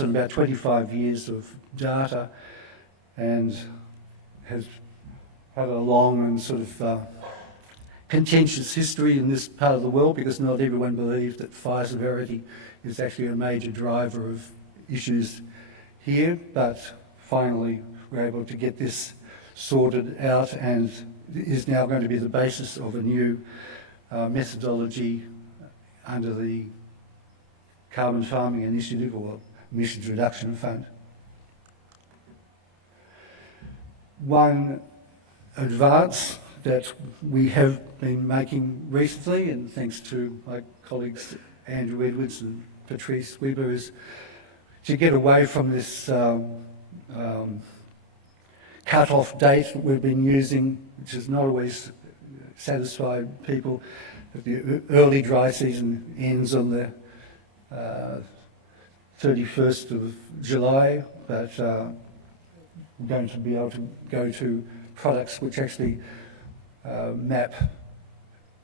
on about 25 years of data and has had a long and sort of contentious history in this part of the world, because not everyone believes that fire severity is actually a major driver of issues here. But finally we're able to get this sorted out, and is now going to be the basis of a new methodology under the Carbon Farming Initiative, or Emissions Reduction Fund. One advance that we have been making recently, and thanks to my colleagues Andrew Edwards and Patrice Weber, is to get away from this cut-off date we've been using, which has not always satisfied people. The early dry season ends on the 31st of July, but we're going to be able to go to products which actually map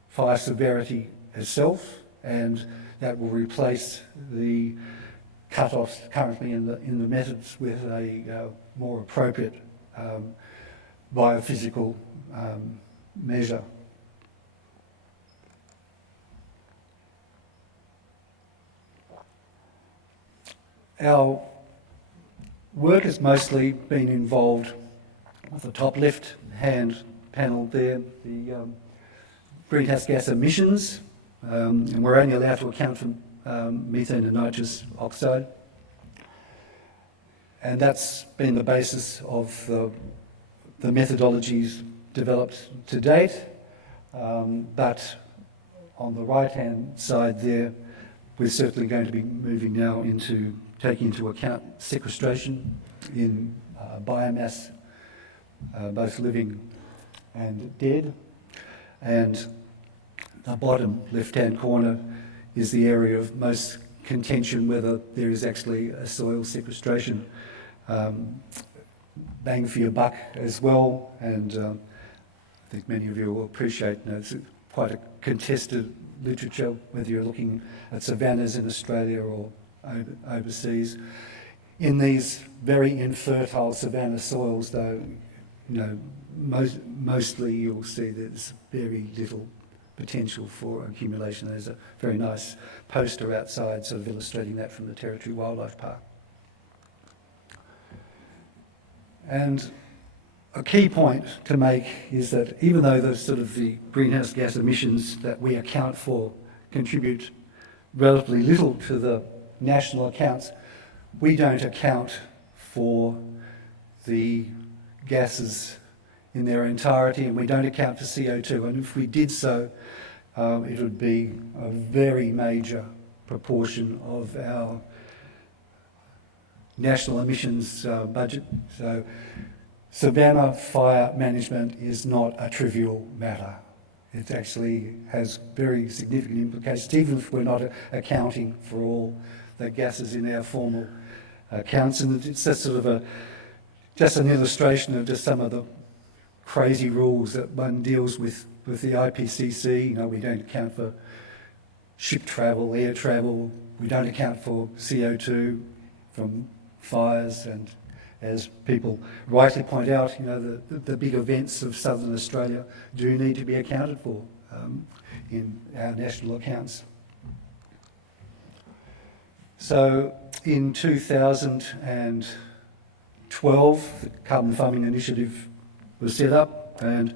fire severity itself, and that will replace the cut-offs currently in the methods with a more appropriate biophysical measure. Our work has mostly been involved with the top left-hand panel there, the greenhouse gas emissions, and we're only allowed to account for methane and nitrous oxide. And that's been the basis of the methodologies developed to date. But on the right-hand side there, we're certainly going to be moving now into taking into account sequestration in biomass, both living and dead. And the bottom left-hand corner is the area of most contention, whether there is actually a soil sequestration bang for your buck as well. And I think many of you will appreciate, it's quite a contested literature, whether you're looking at savannas in Australia or overseas. In these very infertile savanna soils, though, mostly you'll see there's very little potential for accumulation. There's a very nice poster outside sort of illustrating that from the Territory Wildlife Park. And a key point to make is that even though the greenhouse gas emissions that we account for contribute relatively little to the national accounts, we don't account for the gases in their entirety, and we don't account for CO2. And if we did so, it would be a very major proportion of our national emissions budget. So savanna fire management is not a trivial matter. It actually has very significant implications, even if we're not accounting for all the gases in our formal accounts. And it's just an illustration of just some of the crazy rules that one deals with the IPCC. We don't account for ship travel, air travel. We don't account for CO2 from fires, and as people rightly point out, the big events of southern Australia do need to be accounted for in our national accounts. So in 2012, the Carbon Farming Initiative was set up, and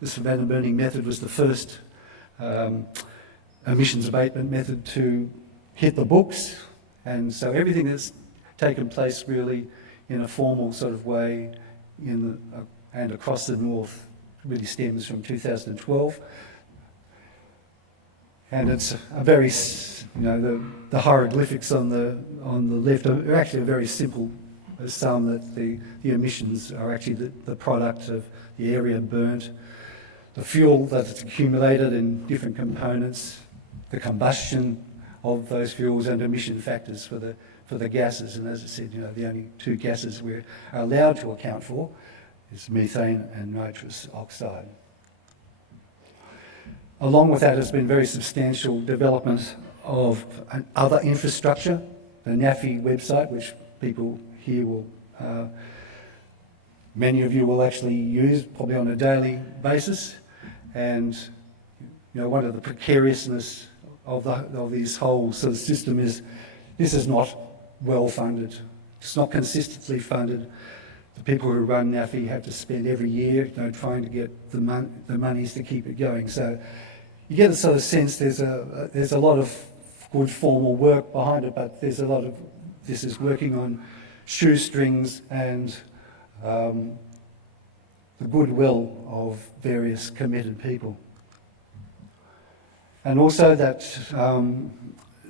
the savanna burning method was the first emissions abatement method to hit the books. And so everything that's taken place really in a formal sort of way and across the north really stems from 2012. And it's a very, the hieroglyphics on the left are actually a very simple sum, that the emissions are actually the product of the area burnt, the fuel that's accumulated in different components, the combustion of those fuels, and emission factors for the gases. And as I said, the only two gases we're allowed to account for is methane and nitrous oxide. Along with that has been very substantial development of other infrastructure. the NAFI website, which people here will, many of you will actually use probably on a daily basis. And one of the precariousness of this whole sort of system is this is not well funded. It's not consistently funded. The people who run NAFI have to spend every year trying to get the monies to keep it going. So you get a sort of sense there's a lot of good formal work behind it, but there's a lot of this is working on shoestrings and the goodwill of various committed people. And also that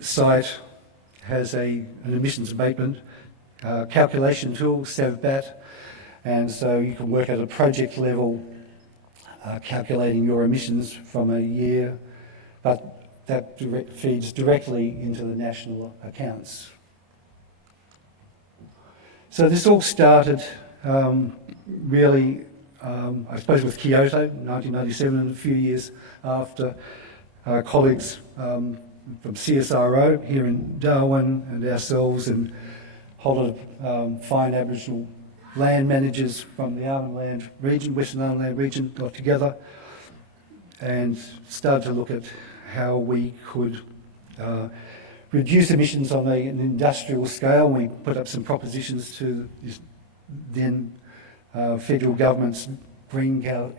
site has an emissions abatement calculation tool, SAVBAT, and so you can work at a project level calculating your emissions from a year, but that feeds directly into the national accounts. So this all started really, I suppose, with Kyoto, 1997, and a few years after. Colleagues from CSIRO here in Darwin and ourselves and a whole lot of fine Aboriginal land managers from the Arnhem Land region, Western Arnhem Land region, got together and started to look at how we could reduce emissions on an industrial scale. We put up some propositions to this then federal government's greenhouse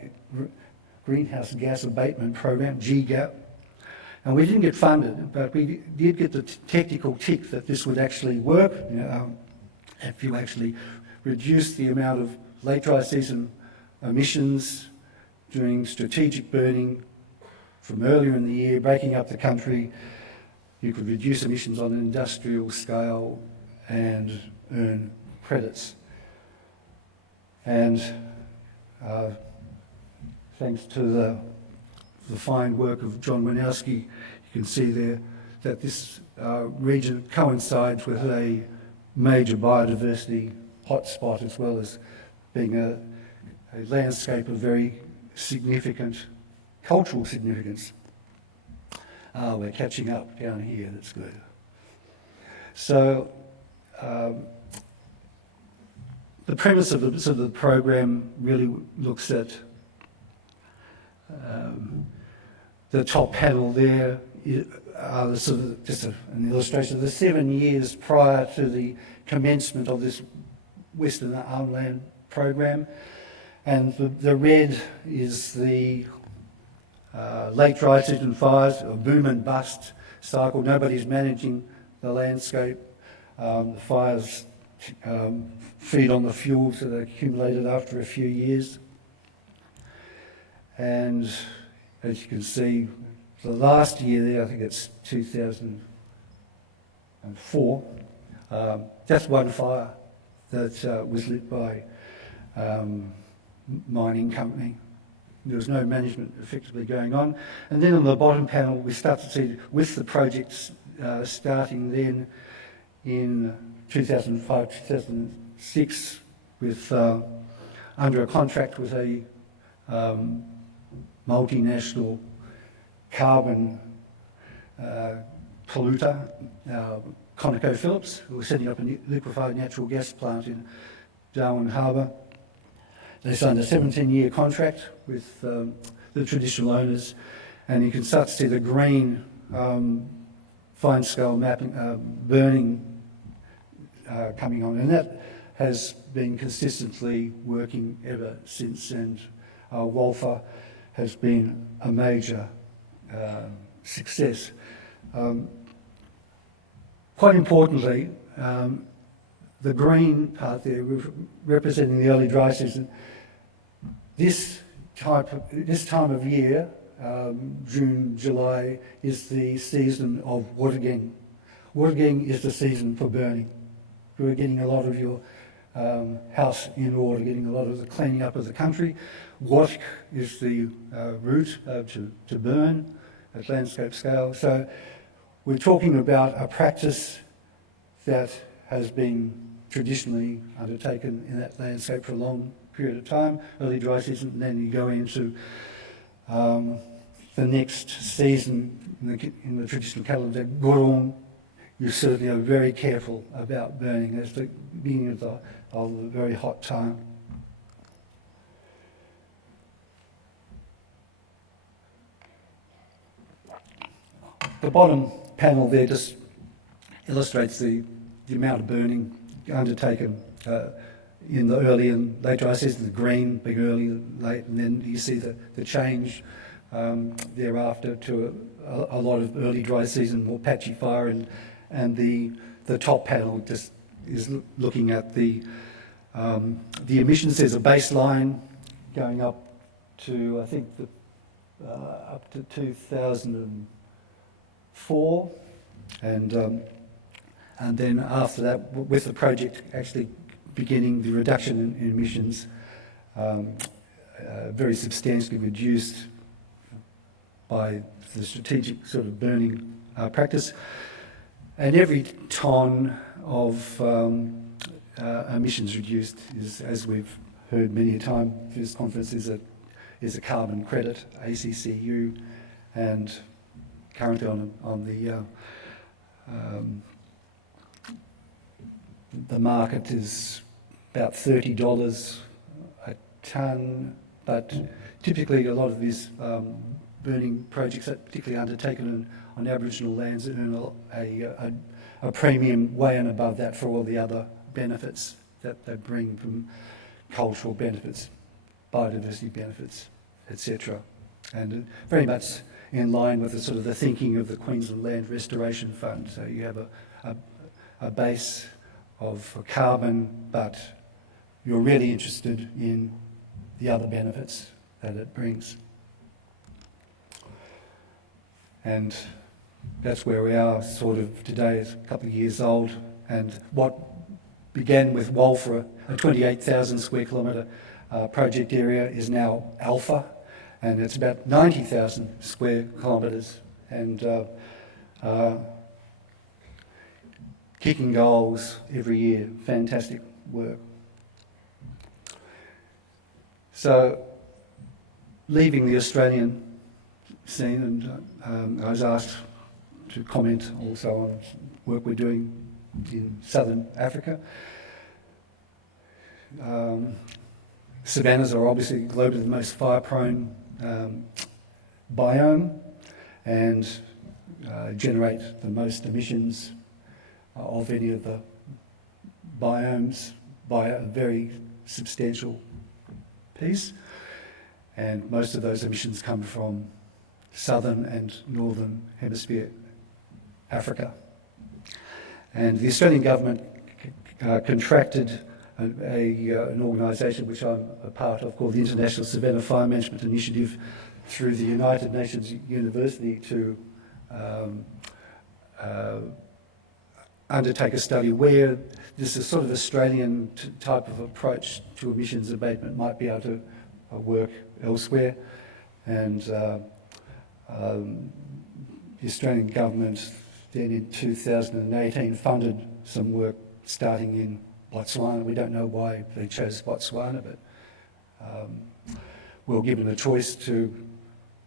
gas abatement program, GGAP. And we didn't get funded, but we did get the technical tick that this would actually work. If you actually reduce the amount of late dry season emissions, doing strategic burning from earlier in the year, breaking up the country, you could reduce emissions on an industrial scale and earn credits. And thanks to the fine work of John Winowski, you can see there that this region coincides with a major biodiversity hotspot as well as being a landscape of very significant cultural significance. We're catching up down here, that's good. So the premise of the program really looks at the top panel there are just an illustration of the 7 years prior to the commencement of this Western Arnhem Land program, and the red is the late dry season fires, a boom and bust cycle. Nobody's managing the landscape. The fires feed on the fuels that are accumulated after a few years. And as you can see, the last year there, I think it's 2004, just one fire that was lit by mining company. There was no management effectively going on. And then on the bottom panel, we start to see with the projects starting then in 2005, 2006, with under a contract with a multinational carbon polluter, ConocoPhillips, who were setting up a liquefied natural gas plant in Darwin Harbour. They signed a 17-year contract with the traditional owners, and you can start to see the green fine-scale mapping, burning coming on, and that has been consistently working ever since, and Walfer has been a major success. Quite importantly, the green part there representing the early dry season, this time of year, June, July, is the season of watergang. Watergang is the season for burning. We're getting a lot of your house in order, getting a lot of the cleaning up of the country. What is the route to burn at landscape scale? So we're talking about a practice that has been traditionally undertaken in that landscape for a long period of time, early dry season, and then you go into the next season in the traditional calendar, Gurung, you certainly are very careful about burning at the beginning of the very hot time. The bottom panel there just illustrates the amount of burning undertaken in the early and late dry season, the green being early, late, and then you see the change thereafter to a lot of early dry season, more patchy fire, and the top panel just is looking at the emissions. There's a baseline going up to, I think, up to 2004, and then after that, with the project actually beginning, the reduction in emissions very substantially reduced by the strategic sort of burning practice. And every tonne of emissions reduced is, as we've heard many a time through this conference, is a carbon credit, ACCU, and currently on the market is about $30 a tonne, but typically a lot of these burning projects, particularly undertaken on Aboriginal lands, earn a premium way and above that for all the other benefits that they bring from cultural benefits, biodiversity benefits, etc. And very much in line with the sort of the thinking of the Queensland Land Restoration Fund. So you have a base of carbon, but you're really interested in the other benefits that it brings. And that's where we are sort of today. It's a couple of years old, and what began with Walfra, a 28,000 square kilometre project area, is now Alpha, and it's about 90,000 square kilometres, and kicking goals every year. Fantastic work. So, leaving the Australian scene, and I was asked to comment also on work we're doing in southern Africa. Savannas are obviously globally the most fire-prone biome, and generate the most emissions of any of the biomes by a very substantial piece, and most of those emissions come from southern and northern hemisphere Africa. And the Australian government contracted an organisation which I'm a part of called the International Savannah Fire Management Initiative through the United Nations University to undertake a study where this is sort of Australian type of approach to emissions abatement might be able to work elsewhere. And the Australian government then in 2018 funded some work starting in Botswana. We don't know why they chose Botswana, but we were given a choice to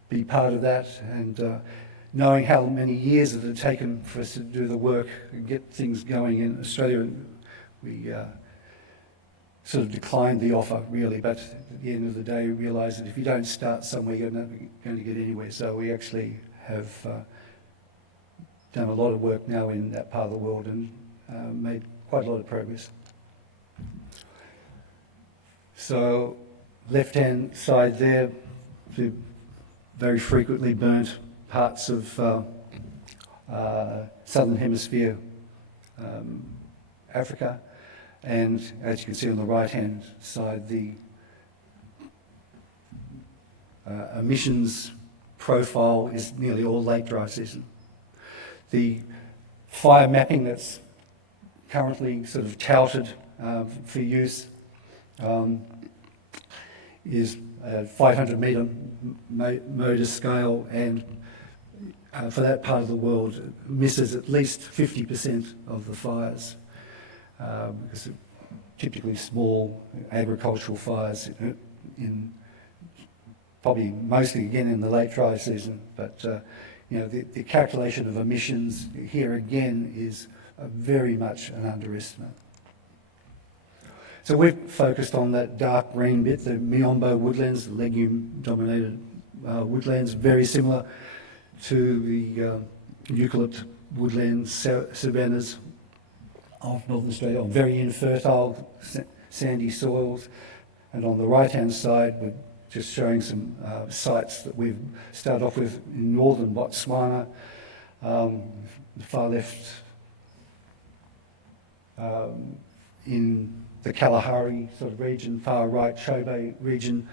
be part of that, and knowing how many years it had taken for us to do the work and get things going in Australia, we sort of declined the offer, really. But at the end of the day, we realised that if you don't start somewhere, you're not going to get anywhere. So we actually have done a lot of work now in that part of the world and made quite a lot of progress. So left-hand side there, the very frequently burnt parts of southern hemisphere Africa, and as you can see on the right-hand side, the emissions profile is nearly all late dry season. The fire mapping that's currently sort of touted for use is a 500 metre motor scale, and for that part of the world misses at least 50% of the fires. Because typically small agricultural fires in probably mostly again in the late dry season, but the calculation of emissions here again is very much an underestimate. So we've focused on that dark green bit, the Miombo woodlands, the legume-dominated woodlands, very similar to the eucalypt woodlands, savannas of Northern Australia, on very infertile sandy soils. And on the right-hand side, we're just showing some sites that we've started off with in northern Botswana, the far left in the Kalahari sort of region, far right Chobe region,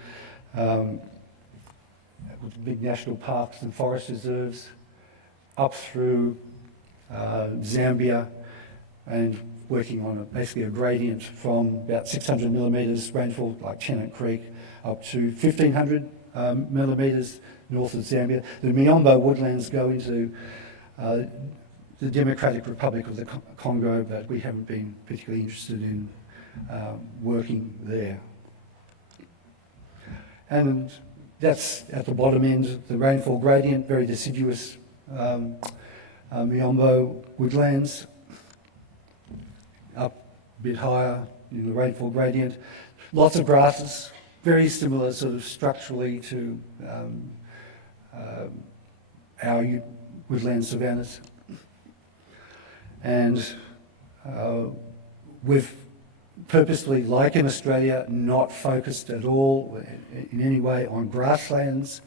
with big national parks and forest reserves, up through Zambia, and working on basically a gradient from about 600 millimetres rainfall, like Tennant Creek, up to 1,500 millimetres north of Zambia. The Miombo woodlands go into the Democratic Republic of the Congo, but we haven't been particularly interested in working there. And that's at the bottom end, the rainfall gradient, very deciduous Miombo woodlands. Up a bit higher in the rainfall gradient. Lots of grasses, very similar sort of structurally to our woodland savannas. And we've purposely, like in Australia, not focused at all in any way on grasslands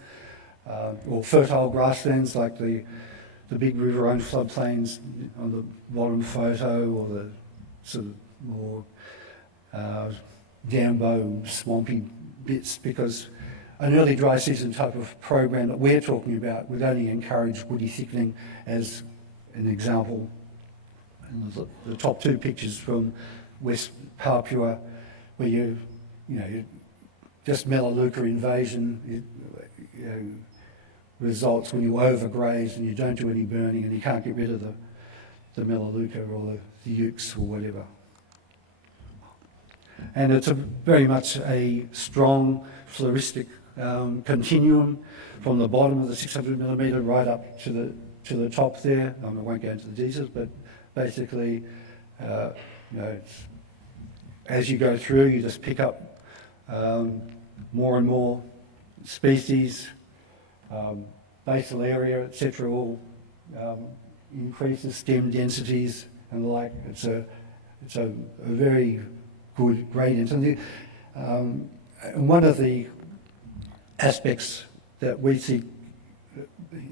or fertile grasslands like the big river-owned floodplains on the bottom photo, or the sort of more Dambo, swampy bits, because an early dry season type of program that we're talking about would only encourage woody thickening, as an example. And the top two pictures from West Papua, where you just Melaleuca invasion results when you overgraze and you don't do any burning and you can't get rid of the Melaleuca or the ukes or whatever. And it's very much a strong floristic continuum from the bottom of the 600 millimetre right up to the top there. I won't go into the details, but basically, as you go through, you just pick up more and more species, basal area, etc. All increases, stem densities and the like. It's a very good gradient. And one of the aspects that we see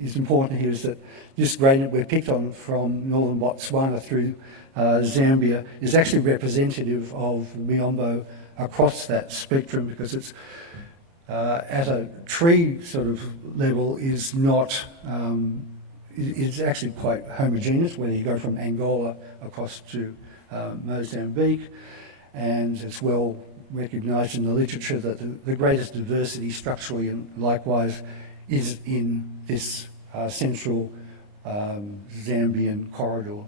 is important here is that this gradient we've picked on from northern Botswana through Zambia is actually representative of Miombo across that spectrum, because it's at a tree sort of level is not, it's actually quite homogeneous, whether you go from Angola across to Mozambique, and it's well recognised in the literature that the greatest diversity structurally and likewise is in this central Zambian corridor.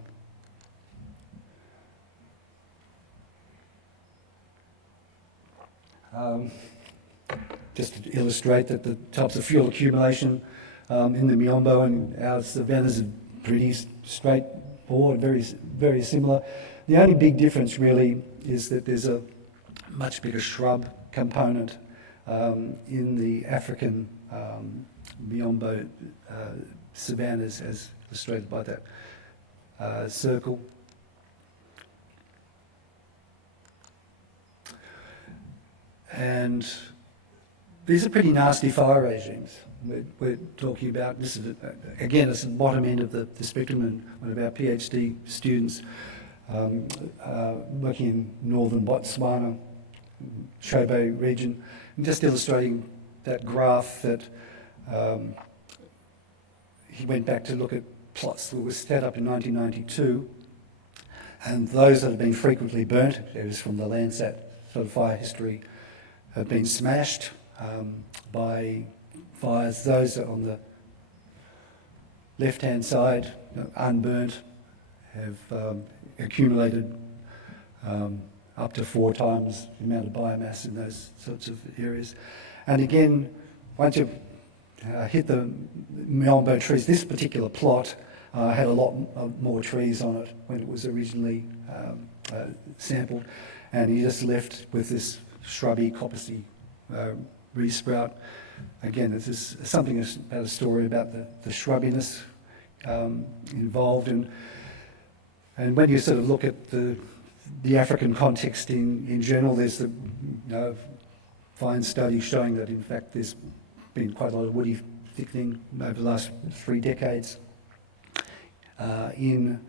Just to illustrate that the types of fuel accumulation in the Miombo and our savannas are pretty straightforward, very, very similar. The only big difference really is that there's a much bigger shrub component in the African Miombo savannas, as illustrated by that circle. And these are pretty nasty fire regimes we're talking about. This is, again, it's the bottom end of the spectrum, and one of our PhD students working in northern Botswana, Chobe region, and just illustrating that graph that he went back to look at plots that were set up in 1992, and those that have been frequently burnt, areas from the Landsat sort of fire history, have been smashed by fires. Those that are on the left-hand side, unburnt, have accumulated up to 4 times the amount of biomass in those sorts of areas. And again, once you've hit the Melbourne trees. This particular plot had a lot more trees on it when it was originally sampled, and he just left with this shrubby, coppicey re-sprout. Again, it's just something about a story about the shrubiness involved, and when you sort of look at the African context in general, there's the fine studies showing that in fact there's been quite a lot of woody thickening over the last 3 decades in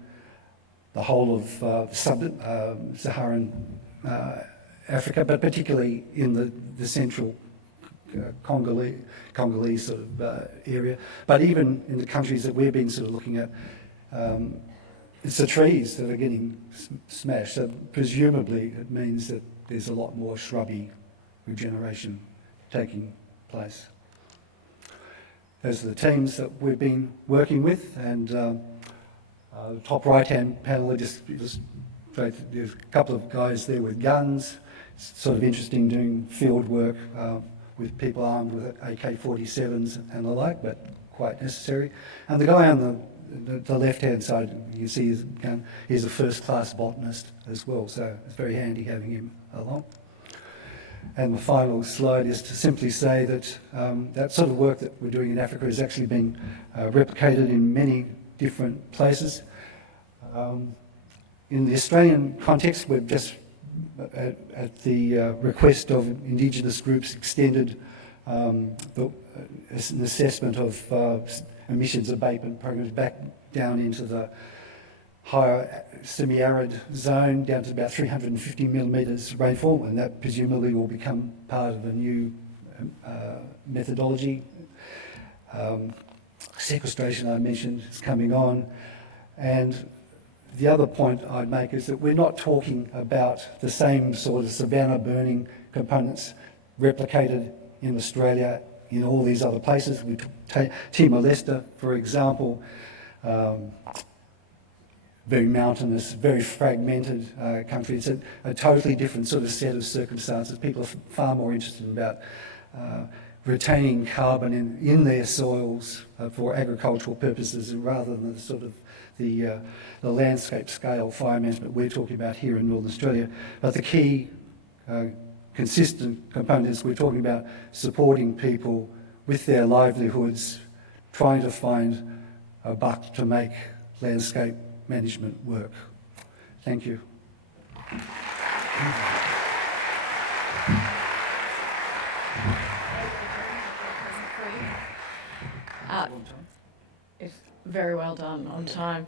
the whole of sub-Saharan Africa, but particularly in the central Congolese sort of area. But even in the countries that we've been sort of looking at, it's the trees that are getting smashed. So presumably it means that there's a lot more shrubby regeneration taking place. Those are the teams that we've been working with, and the top right-hand panel, there's a couple of guys there with guns. It's sort of interesting doing field work with people armed with AK-47s and the like, but quite necessary. And the guy on the left-hand side, you see his gun, he's a first-class botanist as well, so it's very handy having him along. And the final slide is to simply say that that sort of work that we're doing in Africa has actually been replicated in many different places. In the Australian context, we've just, at the request of Indigenous groups, extended an assessment of emissions abatement programs back down into the higher semi-arid zone, down to about 350 millimetres rainfall, and that presumably will become part of a new methodology. Sequestration, I mentioned, is coming on. And the other point I'd make is that we're not talking about the same sort of savanna burning components replicated in Australia in all these other places. We take Timor-Leste, for example, very mountainous, very fragmented country. It's a totally different sort of set of circumstances. People are far more interested about retaining carbon in their soils for agricultural purposes rather than the sort of the landscape scale fire management we're talking about here in Northern Australia. But the key consistent component is we're talking about supporting people with their livelihoods, trying to find a buck to make landscape management work. Thank you. It's very well done, on time.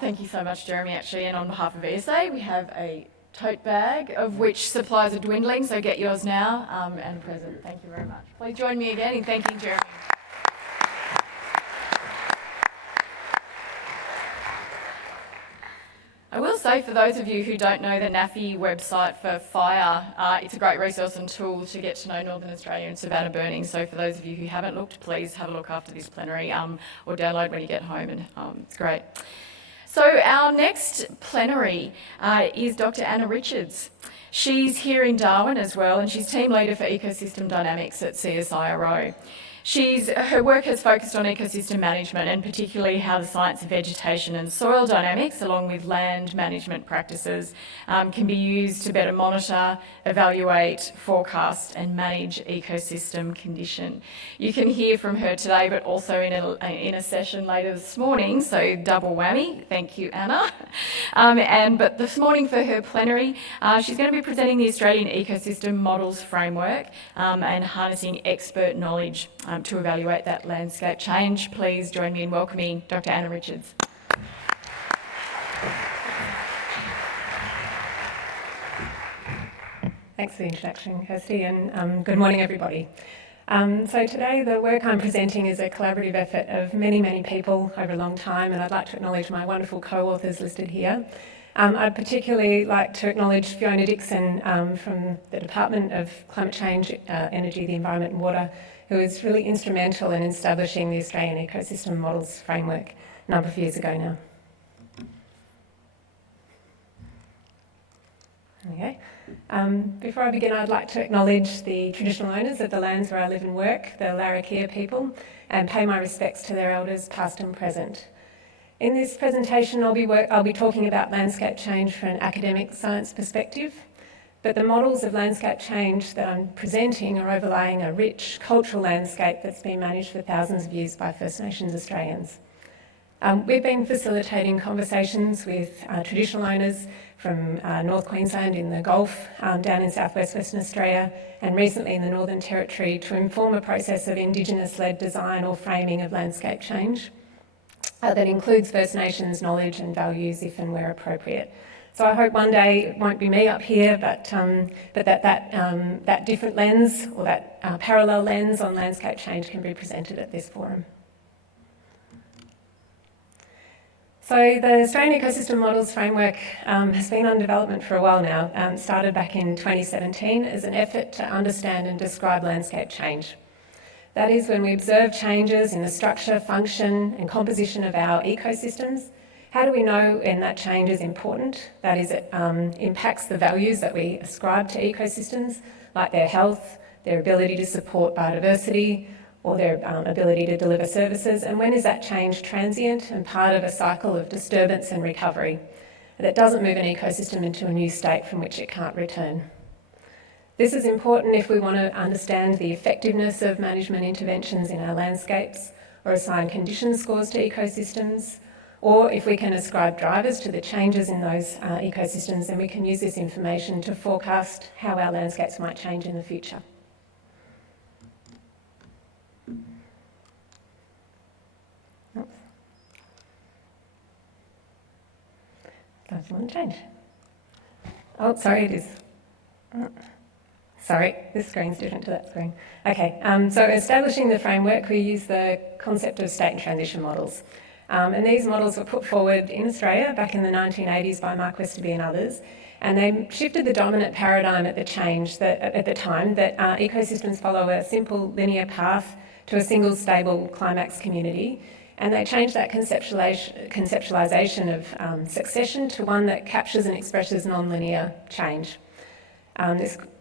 Thank you so much, Jeremy, actually, and on behalf of ESA, we have a tote bag of which supplies are dwindling, so get yours now, and a present. Thank you very much. Please join me again in thanking Jeremy. I will say, for those of you who don't know the NAFI website for fire, it's a great resource and tool to get to know Northern Australia and savanna burning. So for those of you who haven't looked, please have a look after this plenary or download when you get home, and it's great. So our next plenary is Dr. Anna Richards. She's here in Darwin as well, and she's team leader for ecosystem dynamics at CSIRO. Her work has focused on ecosystem management, and particularly how the science of vegetation and soil dynamics, along with land management practices, can be used to better monitor, evaluate, forecast and manage ecosystem condition. You can hear from her today, but also in a session later this morning, so double whammy. Thank you, Anna. But this morning for her plenary, she's going to be presenting the Australian Ecosystem Models Framework and harnessing expert knowledge to evaluate that landscape change. Please join me in welcoming Dr. Anna Richards. Thanks for the introduction, Kirsti, and good morning, everybody. So today the work I'm presenting is a collaborative effort of many, many people over a long time, and I'd like to acknowledge my wonderful co-authors listed here. I'd particularly like to acknowledge Fiona Dixon from the Department of Climate Change, Energy, the Environment and Water, who was really instrumental in establishing the Australian Ecosystem Models Framework a number of years ago now. Okay. Before I begin, I'd like to acknowledge the traditional owners of the lands where I live and work, the Larrakia people, and pay my respects to their elders past and present. In this presentation, I'll be talking about landscape change from an academic science perspective, but the models of landscape change that I'm presenting are overlaying a rich cultural landscape that's been managed for thousands of years by First Nations Australians. We've been facilitating conversations with traditional owners from North Queensland in the Gulf, down in southwest Western Australia, and recently in the Northern Territory to inform a process of Indigenous-led design or framing of landscape change that includes First Nations knowledge and values if and where appropriate. So I hope one day it won't be me up here, but that different lens or that parallel lens on landscape change can be presented at this forum. So the Australian Ecosystem Models Framework has been on development for a while now. Started back in 2017 as an effort to understand and describe landscape change. That is, when we observe changes in the structure, function and composition of our ecosystems, how do we know when that change is important? That is, it impacts the values that we ascribe to ecosystems, like their health, their ability to support biodiversity, or their ability to deliver services, and when is that change transient and part of a cycle of disturbance and recovery that doesn't move an ecosystem into a new state from which it can't return. This is important if we want to understand the effectiveness of management interventions in our landscapes or assign condition scores to ecosystems, or if we can ascribe drivers to the changes in those ecosystems, then we can use this information to forecast how our landscapes might change in the future. Doesn't want to change. Oh, sorry, it is. Sorry, this screen's different to that screen. Okay, so establishing the framework, we use the concept of state and transition models. And these models were put forward in Australia back in the 1980s by Mark Westerby and others. And they shifted the dominant paradigm at the time that ecosystems follow a simple linear path to a single stable climax community. And they changed that conceptualisation of succession to one that captures and expresses non-linear change.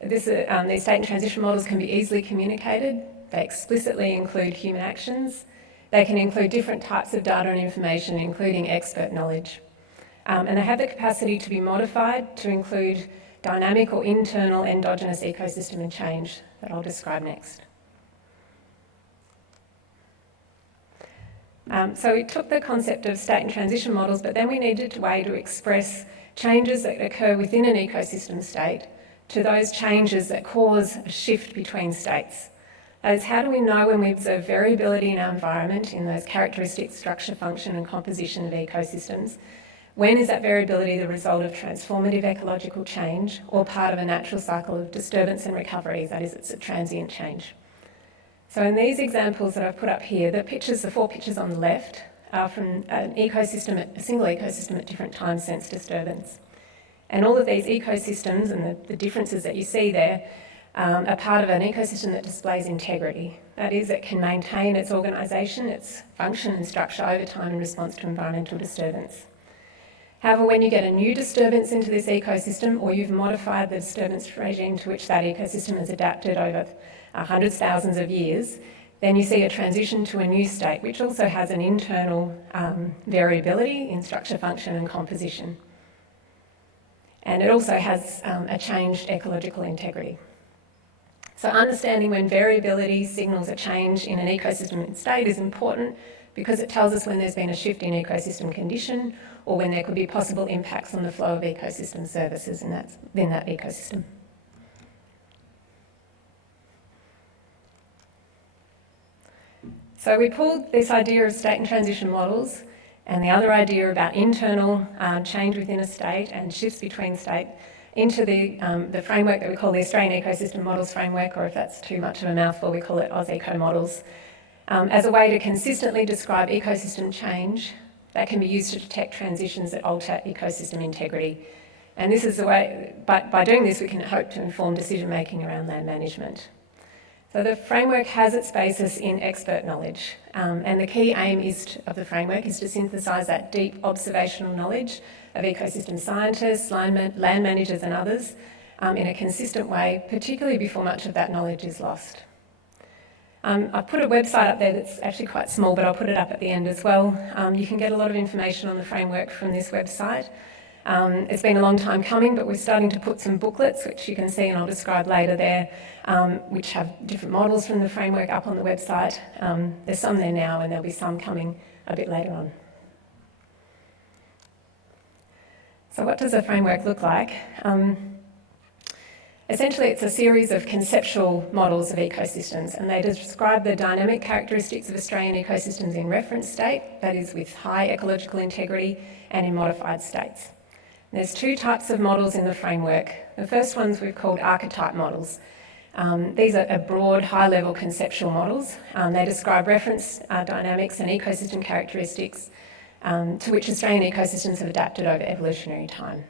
These state and transition models can be easily communicated. They explicitly include human actions. They can include different types of data and information, including expert knowledge. And they have the capacity to be modified to include dynamic or internal endogenous ecosystem and change that I'll describe next. So we took the concept of state and transition models, but then we needed a way to express changes that occur within an ecosystem state to those changes that cause a shift between states. That is, how do we know when we observe variability in our environment in those characteristics, structure, function and composition of ecosystems? When is that variability the result of transformative ecological change or part of a natural cycle of disturbance and recovery? That is, it's a transient change. So in these examples that I've put up here, the 4 pictures on the left are from a single ecosystem at different times since disturbance. And all of these ecosystems and the differences that you see there are part of an ecosystem that displays integrity. That is, it can maintain its organisation, its function and structure over time in response to environmental disturbance. However, when you get a new disturbance into this ecosystem, or you've modified the disturbance regime to which that ecosystem has adapted over hundreds, thousands of years, then you see a transition to a new state, which also has an internal variability in structure, function and composition. And it also has a changed ecological integrity. So understanding when variability signals a change in an ecosystem state is important because it tells us when there's been a shift in ecosystem condition or when there could be possible impacts on the flow of ecosystem services within that ecosystem. So we pulled this idea of state and transition models and the other idea about internal change within a state and shifts between state into the framework that we call the Australian Ecosystem Models Framework, or if that's too much of a mouthful, we call it AusEco Models, as a way to consistently describe ecosystem change that can be used to detect transitions that alter ecosystem integrity. And this is the way, by doing this, we can hope to inform decision making around land management. So the framework has its basis in expert knowledge, and the key aim of the framework is to synthesise that deep observational knowledge of ecosystem scientists, land managers and others in a consistent way, particularly before much of that knowledge is lost. I've put a website up there that's actually quite small, but I'll put it up at the end as well. You can get a lot of information on the framework from this website. It's been a long time coming, but we're starting to put some booklets, which you can see and I'll describe later there, which have different models from the framework up on the website. There's some there now and there'll be some coming a bit later on. So what does the framework look like? Essentially, it's a series of conceptual models of ecosystems, and they describe the dynamic characteristics of Australian ecosystems in reference state, that is with high ecological integrity, and in modified states. There's two types of models in the framework. The first ones we've called archetype models. These are broad, high-level conceptual models. They describe reference dynamics and ecosystem characteristics to which Australian ecosystems have adapted over evolutionary time.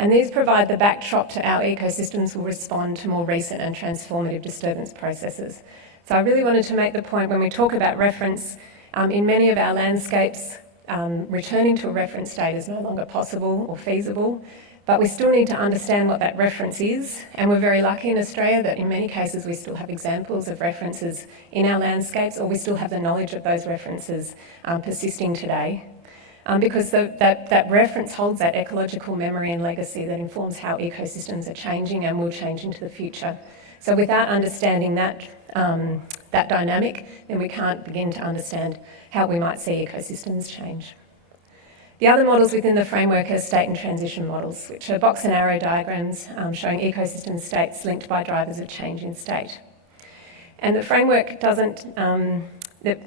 And these provide the backdrop to how ecosystems will respond to more recent and transformative disturbance processes. So I really wanted to make the point when we talk about reference, in many of our landscapes, returning to a reference state is no longer possible or feasible, but we still need to understand what that reference is. And we're very lucky in Australia that in many cases we still have examples of references in our landscapes, or we still have the knowledge of those references persisting today. Because that reference holds that ecological memory and legacy that informs how ecosystems are changing and will change into the future. So without understanding that dynamic, then we can't begin to understand how we might see ecosystems change. The other models within the framework are state and transition models, which are box and arrow diagrams showing ecosystem states linked by drivers of change in state. And the framework doesn't...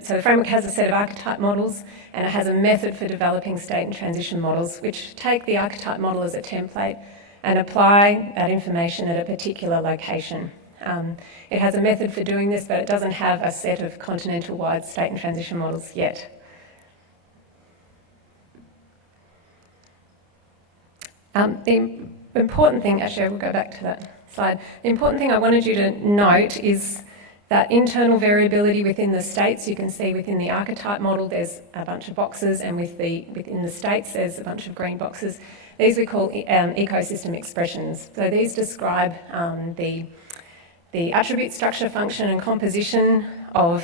So the framework has a set of archetype models, and it has a method for developing state and transition models, which take the archetype model as a template and apply that information at a particular location. It has a method for doing this, but it doesn't have a set of continental-wide state and transition models yet. The important thing, actually I will go back to that slide, the important thing I wanted you to note is that internal variability within the states. You can see within the archetype model there's a bunch of boxes, and within the states there's a bunch of green boxes. These we call ecosystem expressions. So these describe the attribute, structure, function and composition of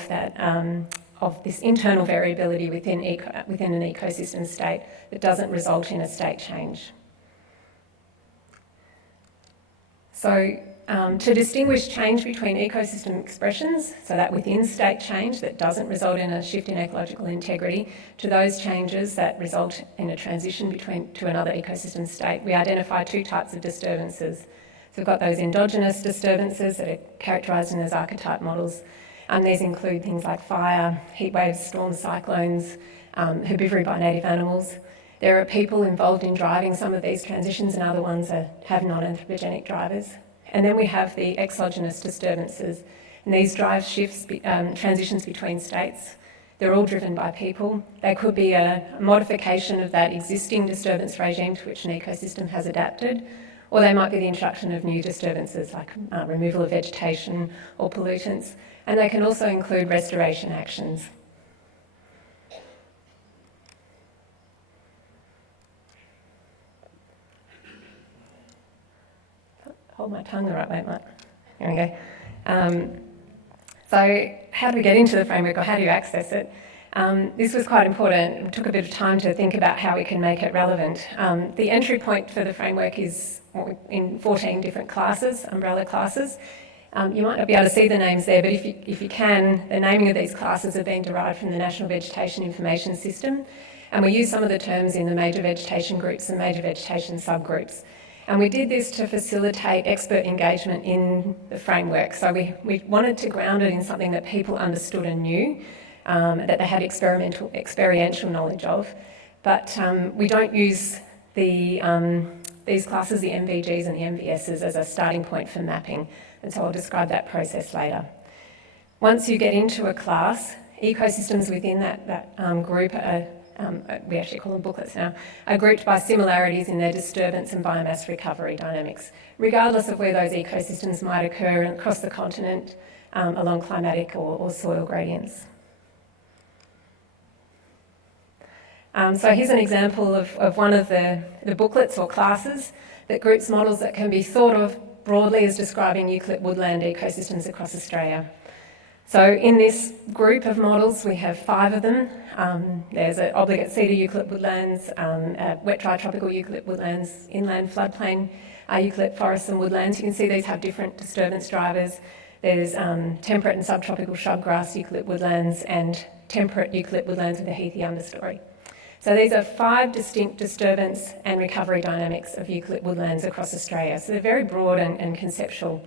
this internal variability within an ecosystem state that doesn't result in a state change. So to distinguish change between ecosystem expressions, so that within state change that doesn't result in a shift in ecological integrity, to those changes that result in a transition to another ecosystem state, we identify two types of disturbances. So we've got those endogenous disturbances that are characterised in those archetype models. These include things like fire, heat waves, storms, cyclones, herbivory by native animals. There are people involved in driving some of these transitions, and other ones have non-anthropogenic drivers. And then we have the exogenous disturbances, and these drive transitions between states. They're all driven by people. They could be a modification of that existing disturbance regime to which an ecosystem has adapted, or they might be the introduction of new disturbances like removal of vegetation or pollutants, and they can also include restoration actions. Hold my tongue the right way, Mark. There we go. So how do we get into the framework, or how do you access it? This was quite important. It took a bit of time to think about how we can make it relevant. The entry point for the framework is in 14 different classes, umbrella classes. You might not be able to see the names there, but if you can, the naming of these classes have been derived from the National Vegetation Information System, and we use some of the terms in the major vegetation groups and major vegetation subgroups. And we did this to facilitate expert engagement in the framework. So we wanted to ground it in something that people understood and knew, that they had experiential knowledge of. But we don't use these classes, the MVGs and the MVSs, as a starting point for mapping. And so I'll describe that process later. Once you get into a class, ecosystems within that group are, we actually call them booklets now, are grouped by similarities in their disturbance and biomass recovery dynamics, regardless of where those ecosystems might occur across the continent, along climatic or soil gradients. So here's an example of one of the booklets or classes that groups models that can be thought of broadly as describing eucalypt woodland ecosystems across Australia. So in this group of models, we have 5 of them. There's an obligate cedar eucalypt woodlands, wet dry tropical eucalypt woodlands, inland floodplain eucalypt forests and woodlands. You can see these have different disturbance drivers. There's temperate and subtropical shrubgrass eucalypt woodlands and temperate eucalypt woodlands with a heathy understory. So these are 5 distinct disturbance and recovery dynamics of eucalypt woodlands across Australia. So they're very broad and conceptual.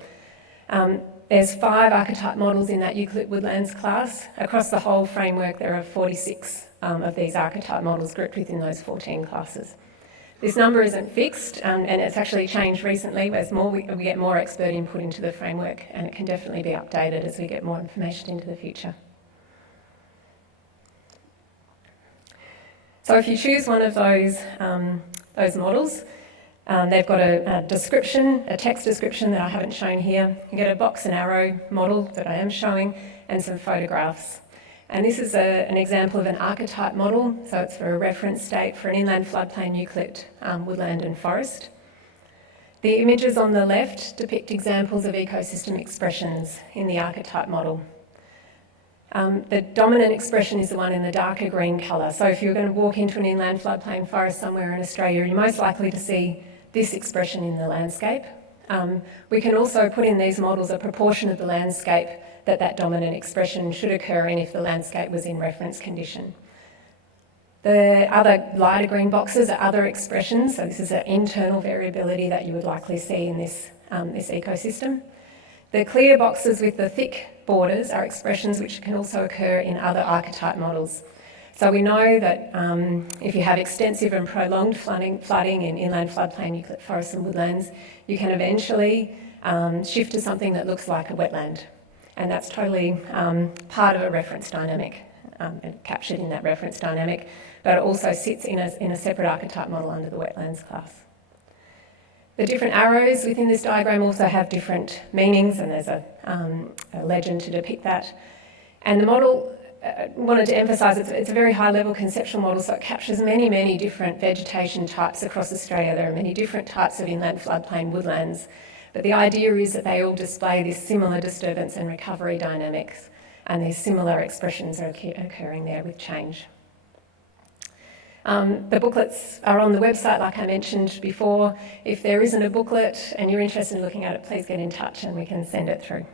There's 5 archetype models in that eucalypt woodlands class. Across the whole framework, there are 46 of these archetype models grouped within those 14 classes. This number isn't fixed, and it's actually changed recently. As we get more expert input into the framework, and it can definitely be updated as we get more information into the future. So if you choose one of those models, they've got a description, a text description that I haven't shown here. You get a box and arrow model that I am showing, and some photographs. And this is an example of an archetype model, so it's for a reference state for an inland floodplain eucalypt woodland and forest. The images on the left depict examples of ecosystem expressions in the archetype model. The dominant expression is the one in the darker green colour. So if you're going to walk into an inland floodplain forest somewhere in Australia, you're most likely to see this expression in the landscape. We can also put in these models a proportion of the landscape that dominant expression should occur in if the landscape was in reference condition. The other lighter green boxes are other expressions, so this is an internal variability that you would likely see in this ecosystem. The clear boxes with the thick borders are expressions which can also occur in other archetype models. So we know that if you have extensive and prolonged flooding in inland floodplain eucalypt forests and woodlands, you can eventually shift to something that looks like a wetland. And that's totally part of a reference dynamic, and captured in that reference dynamic, but it also sits in a separate archetype model under the wetlands class. The different arrows within this diagram also have different meanings, and there's a legend to depict that. And the model, wanted to emphasise, it's a very high-level conceptual model, so it captures many, many different vegetation types across Australia. There are many different types of inland floodplain woodlands, but the idea is that they all display this similar disturbance and recovery dynamics, and these similar expressions are occurring there with change. The booklets are on the website, like I mentioned before. If there isn't a booklet and you're interested in looking at it, please get in touch and we can send it through.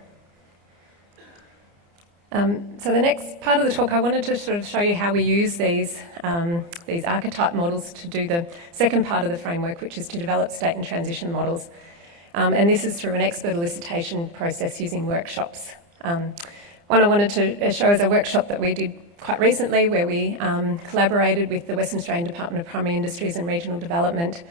So the next part of the talk, I wanted to sort of show you how we use these archetype models to do the second part of the framework, which is to develop state and transition models. And this is through an expert elicitation process using workshops. One I wanted to show is a workshop that we did quite recently, where we collaborated with the Western Australian Department of Primary Industries and Regional Development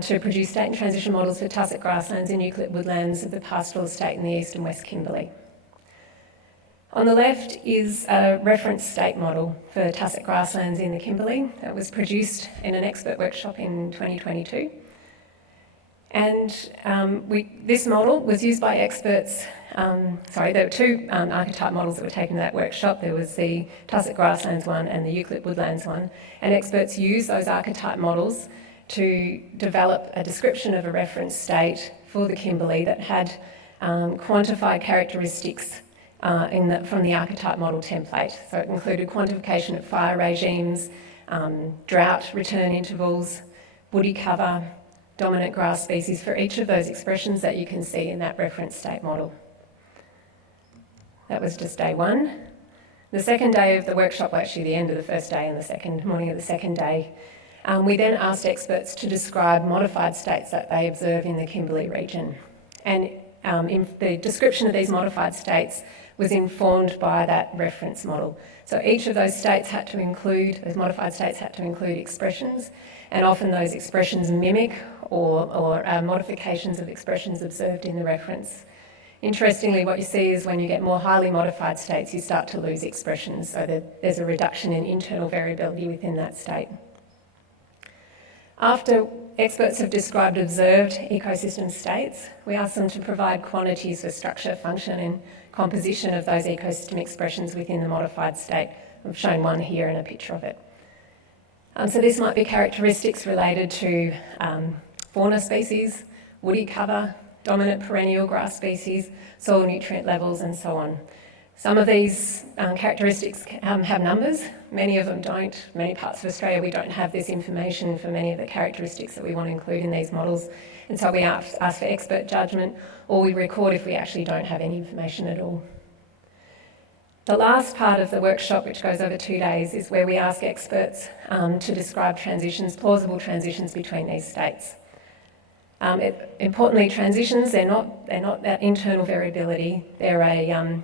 to produce state and transition models for tussock grasslands and eucalypt woodlands of the pastoral estate in the East and West Kimberley. On the left is a reference state model for tussock grasslands in the Kimberley that was produced in an expert workshop in 2022. And this model was used by experts. There were 2 archetype models that were taken to that workshop. There was the tussock grasslands one and the eucalypt woodlands one. And experts used those archetype models to develop a description of a reference state for the Kimberley that had quantified characteristics from the archetype model template. So it included quantification of fire regimes, drought return intervals, woody cover, dominant grass species for each of those expressions that you can see in that reference state model. That was just day 1. The second day of the workshop, well, actually the end of the first day and the second morning of the second day, we then asked experts to describe modified states that they observe in the Kimberley region. And in the description of these modified states was informed by that reference model. So each of those modified states had to include expressions, and often those expressions mimic or modifications of expressions observed in the reference. Interestingly, what you see is when you get more highly modified states, you start to lose expressions, so that there's a reduction in internal variability within that state. After experts have described observed ecosystem states, we ask them to provide quantities for structure, function and composition of those ecosystem expressions within the modified state. I've shown one here and a picture of it. So this might be characteristics related to fauna species, woody cover, dominant perennial grass species, soil nutrient levels and so on. Some of these characteristics have numbers, many of them don't. Many parts of Australia we don't have this information for many of the characteristics that we want to include in these models, and so we ask for expert judgment, or we record if we actually don't have any information at all. The last part of the workshop, which goes over 2 days, is where we ask experts to describe transitions, plausible transitions between these states. Importantly, transitions, they're not that internal variability, they're a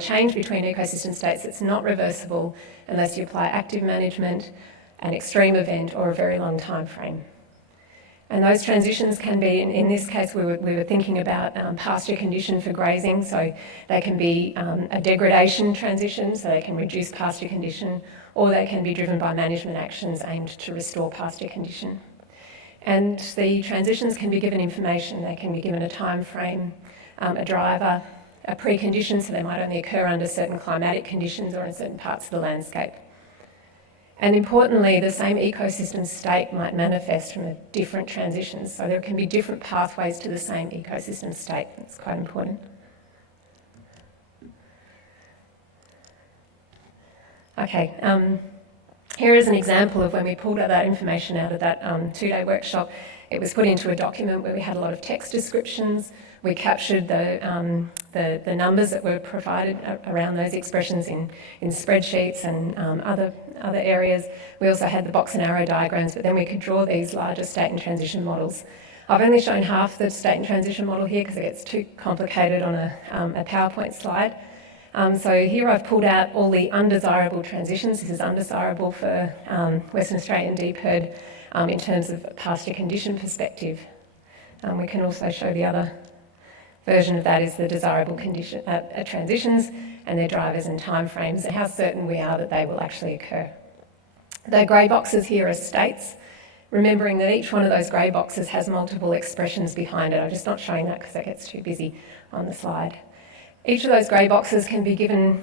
change between ecosystem states that's not reversible unless you apply active management, an extreme event or a very long time frame. And those transitions can be, in this case we were thinking about pasture condition for grazing, so they can be a degradation transition, so they can reduce pasture condition, or they can be driven by management actions aimed to restore pasture condition. And the transitions can be given information, they can be given a time frame, a driver, a precondition, so they might only occur under certain climatic conditions or in certain parts of the landscape. And importantly, the same ecosystem state might manifest from different transitions, so there can be different pathways to the same ecosystem state. That's quite important. Okay, here is an example of when we pulled out that information out of that 2-day workshop. It was put into a document where we had a lot of text descriptions. We captured the numbers that were provided around those expressions in spreadsheets and other areas. We also had the box and arrow diagrams, but then we could draw these larger state and transition models. I've only shown half the state and transition model here because it gets too complicated on a PowerPoint slide. So here I've pulled out all the undesirable transitions. This is undesirable for Western Australian deep herd in terms of pasture condition perspective. We can also show the other version of that is the desirable condition, transitions and their drivers and timeframes and how certain we are that they will actually occur. The grey boxes here are states, remembering that each one of those grey boxes has multiple expressions behind it. I'm just not showing that because that gets too busy on the slide. Each of those grey boxes can be given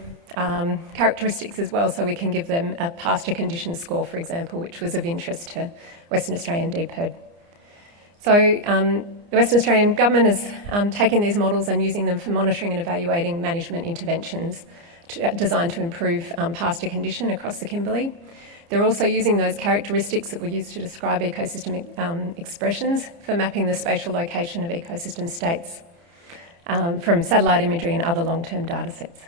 characteristics as well, so we can give them a pasture condition score, for example, which was of interest to Western Australian deep herd. So the Western Australian Government has taken these models and using them for monitoring and evaluating management interventions designed to improve pasture condition across the Kimberley. They're also using those characteristics that were used to describe ecosystem expressions for mapping the spatial location of ecosystem states from satellite imagery and other long-term data sets.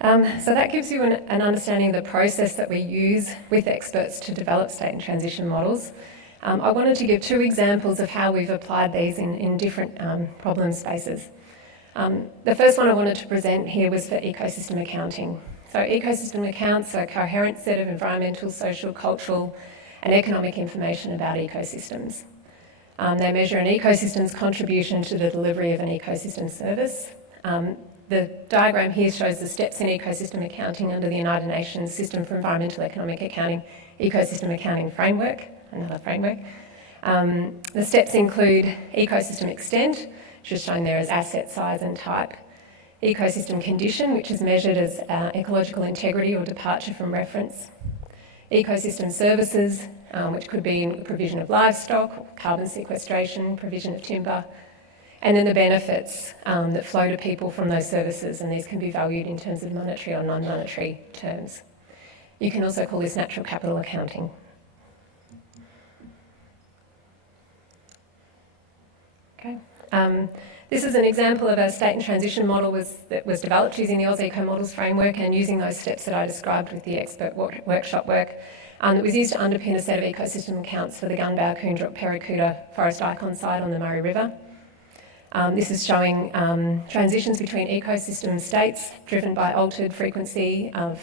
So that gives you an understanding of the process that we use with experts to develop state and transition models. I wanted to give 2 examples of how we've applied these in different problem spaces. The first one I wanted to present here was for ecosystem accounting. So ecosystem accounts are a coherent set of environmental, social, cultural and economic information about ecosystems. They measure an ecosystem's contribution to the delivery of an ecosystem service. The diagram here shows the steps in ecosystem accounting under the United Nations System for Environmental Economic Accounting Ecosystem Accounting Framework, another framework. The steps include ecosystem extent, which is shown there as asset size and type, ecosystem condition, which is measured as ecological integrity or departure from reference, ecosystem services, which could be provision of livestock, carbon sequestration, provision of timber, and then the benefits that flow to people from those services, and these can be valued in terms of monetary or non-monetary terms. You can also call this natural capital accounting. Okay. This is an example of a state and transition model that was developed using the AusEco Models framework and using those steps that I described with the expert workshop work. That was used to underpin a set of ecosystem accounts for the Gunbow Coondrap Perracuda forest icon site on the Murray River. This is showing transitions between ecosystem states driven by altered frequency of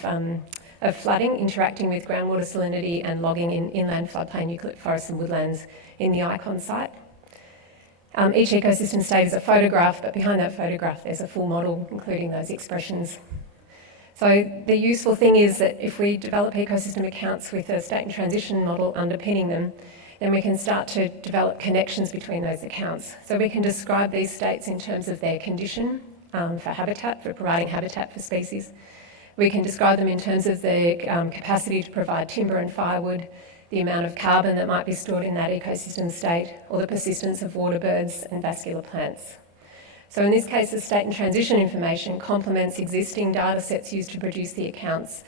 flooding interacting with groundwater salinity and logging in inland floodplain eucalypt forests and woodlands in the icon site. Each ecosystem state is a photograph, but behind that photograph there's a full model including those expressions. So the useful thing is that if we develop ecosystem accounts with a state and transition model underpinning them, then we can start to develop connections between those accounts. So we can describe these states in terms of their condition for habitat, for providing habitat for species. We can describe them in terms of their capacity to provide timber and firewood, the amount of carbon that might be stored in that ecosystem state, or the persistence of water birds and vascular plants. So in this case, the state and transition information complements existing data sets used to produce the accounts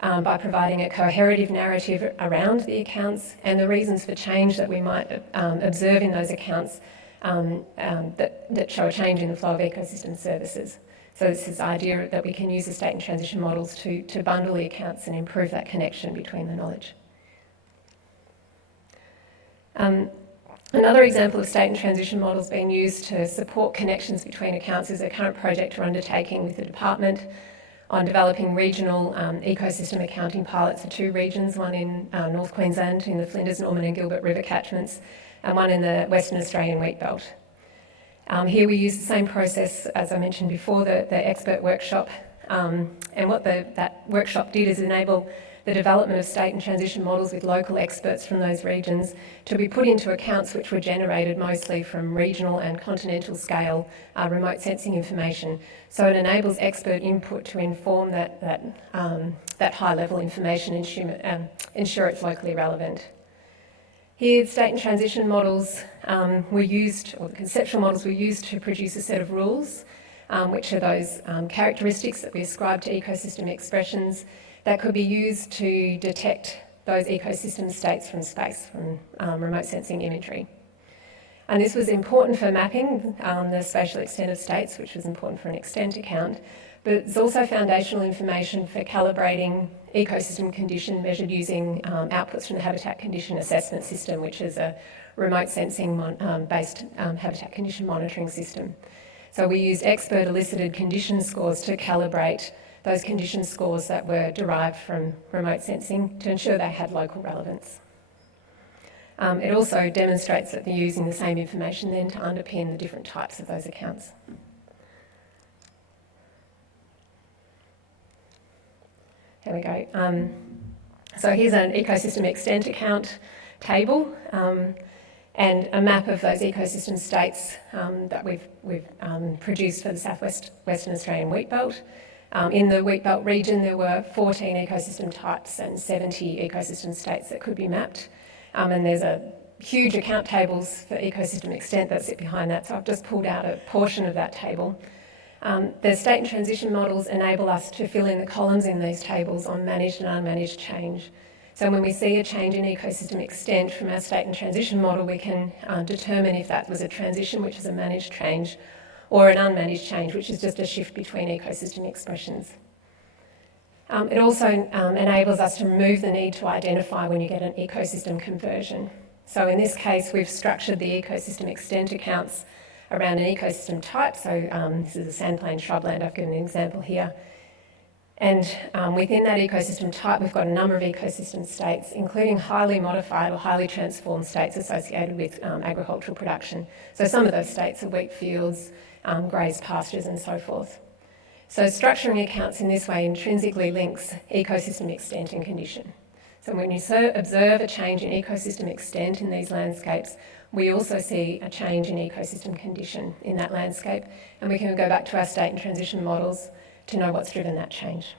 by providing a coherative narrative around the accounts and the reasons for change that we might observe in those accounts that show a change in the flow of ecosystem services. So this is the idea that we can use the state and transition models to bundle the accounts and improve that connection between the knowledge. Another example of state and transition models being used to support connections between accounts is a current project we're undertaking with the department on developing regional ecosystem accounting pilots for 2 regions, one in North Queensland in the Flinders, Norman and Gilbert River catchments, and one in the Western Australian wheat belt. Here we use the same process as I mentioned before, the expert workshop, and what that workshop did is enable the development of state and transition models with local experts from those regions to be put into accounts which were generated mostly from regional and continental scale remote sensing information. So it enables expert input to inform that high level information and ensure it's locally relevant. Here, the state and transition models were used, or the conceptual models were used to produce a set of rules, which are those characteristics that we ascribe to ecosystem expressions that could be used to detect those ecosystem states from space, from remote sensing imagery. And this was important for mapping the spatial extent of states, which was important for an extent account, but it's also foundational information for calibrating ecosystem condition measured using outputs from the habitat condition assessment system, which is a remote sensing based habitat condition monitoring system. So we used expert elicited condition scores to calibrate those condition scores that were derived from remote sensing to ensure they had local relevance. It also demonstrates that they're using the same information then to underpin the different types of those accounts. There we go. So here's an ecosystem extent account table and a map of those ecosystem states that we've produced for the Western Australian wheat belt. In the wheat belt region, there were 14 ecosystem types and 70 ecosystem states that could be mapped. And there's a huge account tables for ecosystem extent that sit behind that. So I've just pulled out a portion of that table. The state and transition models enable us to fill in the columns in these tables on managed and unmanaged change. So when we see a change in ecosystem extent from our state and transition model, we can determine if that was a transition, which is a managed change, or an unmanaged change, which is just a shift between ecosystem expressions. It also enables us to remove the need to identify when you get an ecosystem conversion. So in this case, we've structured the ecosystem extent accounts around an ecosystem type. So this is a sandplain shrubland, I've given an example here. And within that ecosystem type, we've got a number of ecosystem states, including highly modified or highly transformed states associated with agricultural production. So some of those states are wheat fields, grazed pastures and so forth. So structuring accounts in this way intrinsically links ecosystem extent and condition. So when you observe a change in ecosystem extent in these landscapes, we also see a change in ecosystem condition in that landscape, and we can go back to our state and transition models to know what's driven that change.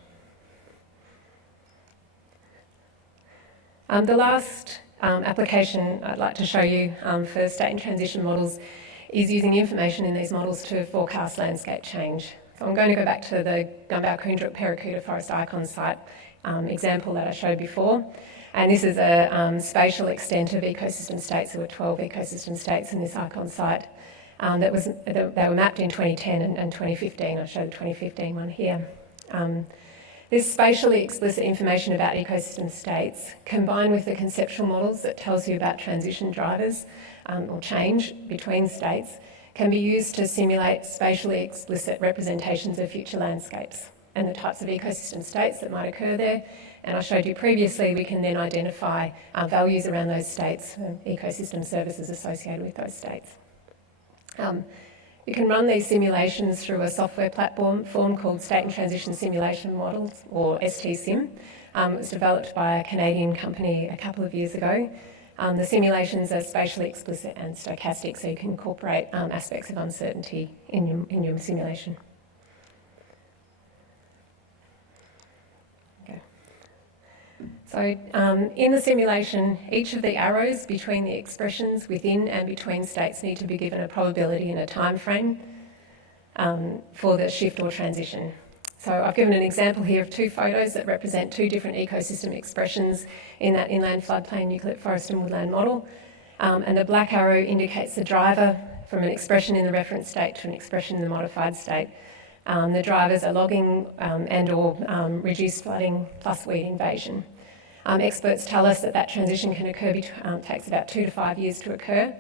The last application I'd like to show you for state and transition models is using information in these models to forecast landscape change. So I'm going to go back to the Gumbau Koondrook Paracuta Forest Icon site example that I showed before. And this is a spatial extent of ecosystem states. There were 12 ecosystem states in this icon site. They were mapped in 2010 and 2015. I showed the 2015 one here. This spatially explicit information about ecosystem states, combined with the conceptual models that tells you about transition drivers or change between states, can be used to simulate spatially explicit representations of future landscapes and the types of ecosystem states that might occur there. And I showed you previously, we can then identify values around those states and ecosystem services associated with those states. You can run these simulations through a software platform called State and Transition Simulation Models, or STSIM. It was developed by a Canadian company a couple of years ago. The simulations are spatially explicit and stochastic, so you can incorporate aspects of uncertainty in your simulation. Okay. So in the simulation, each of the arrows between the expressions within and between states need to be given a probability and a time frame for the shift or transition. So I've given an example here of two photos that represent two different ecosystem expressions in that inland floodplain eucalypt forest and woodland model. And the black arrow indicates the driver from an expression in the reference state to an expression in the modified state. The drivers are logging and or reduced flooding plus weed invasion. Experts tell us that transition can occur, takes about 2 to 5 years to occur.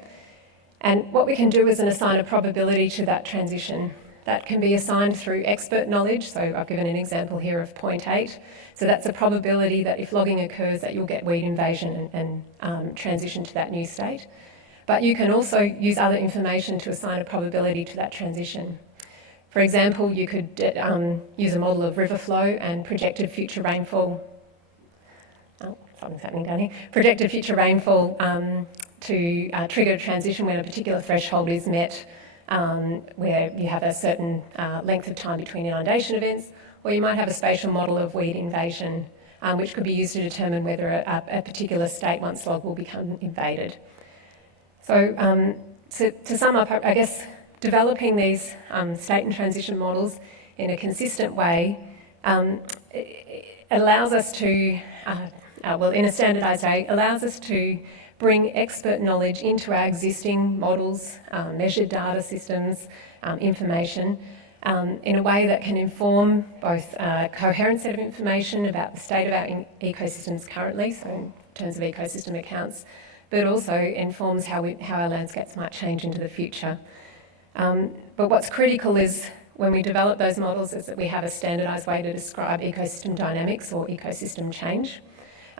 And what we can do is assign a probability to that transition. That can be assigned through expert knowledge. So I've given an example here of 0.8. So that's a probability that if logging occurs that you'll get weed invasion and transition to that new state. But you can also use other information to assign a probability to that transition. For example, you could use a model of river flow and projected future rainfall. Something's happening down here. Projected future rainfall to trigger a transition when a particular threshold is met, where you have a certain length of time between inundation events, or you might have a spatial model of weed invasion, which could be used to determine whether a particular state once logged will become invaded. So to sum up, I guess developing these state and transition models in a consistent way allows us to in a standardised way, allows us to bring expert knowledge into our existing models, measured data systems, information, in a way that can inform both a coherent set of information about the state of our ecosystems currently, so in terms of ecosystem accounts, but also informs how our landscapes might change into the future. But what's critical is when we develop those models is that we have a standardised way to describe ecosystem dynamics or ecosystem change.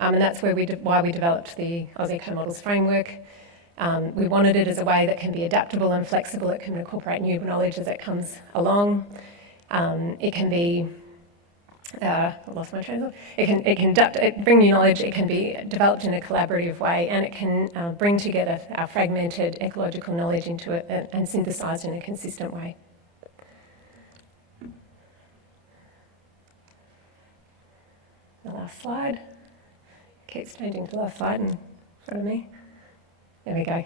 And that's why we developed the Oz Eco Models framework. We wanted it as a way that can be adaptable and flexible. It can incorporate new knowledge as it comes along. It can be, I lost my train of thought. It can bring new knowledge. It can be developed in a collaborative way, and it can bring together our fragmented ecological knowledge into it and synthesised in a consistent way. The last slide. Keeps changing to the last slide in front of me. There we go.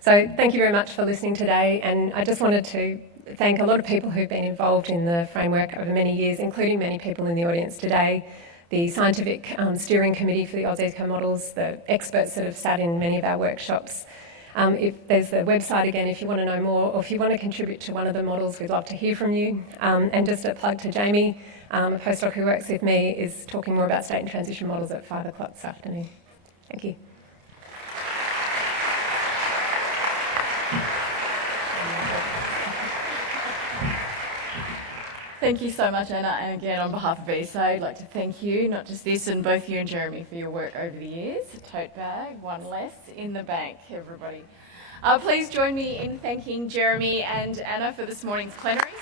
So thank you very much for listening today, and I just wanted to thank a lot of people who've been involved in the framework over many years, including many people in the audience today, the scientific steering committee for the Oz Eco Models, the experts that have sat in many of our workshops. If there's the website again, if you want to know more, or if you want to contribute to one of the models, we'd love to hear from you. And just a plug to Jamie, a postdoc who works with me, is talking more about state and transition models at 5 o'clock this afternoon. Thank you. Thank you so much, Anna. And again, on behalf of ESA, I'd like to thank you, not just this, and both you and Jeremy for your work over the years. Tote bag, one less in the bank, everybody. Please join me in thanking Jeremy and Anna for this morning's plenaries.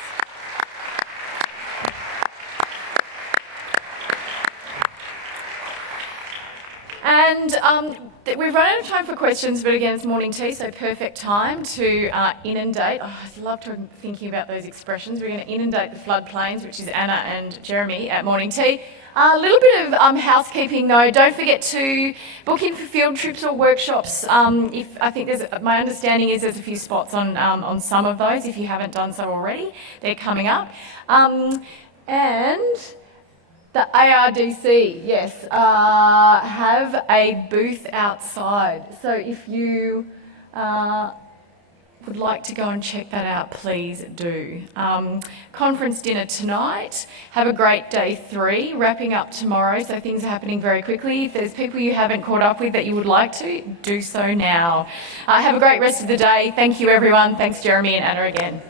And we've run out of time for questions, but again, it's morning tea, so perfect time to inundate. Oh, I love thinking about those expressions. We're going to inundate the floodplains, which is Anna and Jeremy at morning tea. A little bit of housekeeping though. Don't forget to book in for field trips or workshops. My understanding is there's a few spots on some of those. If you haven't done so already, they're coming up. And the ARDC, yes, have a booth outside. So if you would like to go and check that out, please do. Conference dinner tonight. Have a great day 3, wrapping up tomorrow, so things are happening very quickly. If there's people you haven't caught up with that you would like to, do so now. Have a great rest of the day. Thank you, everyone. Thanks, Jeremy and Anna again.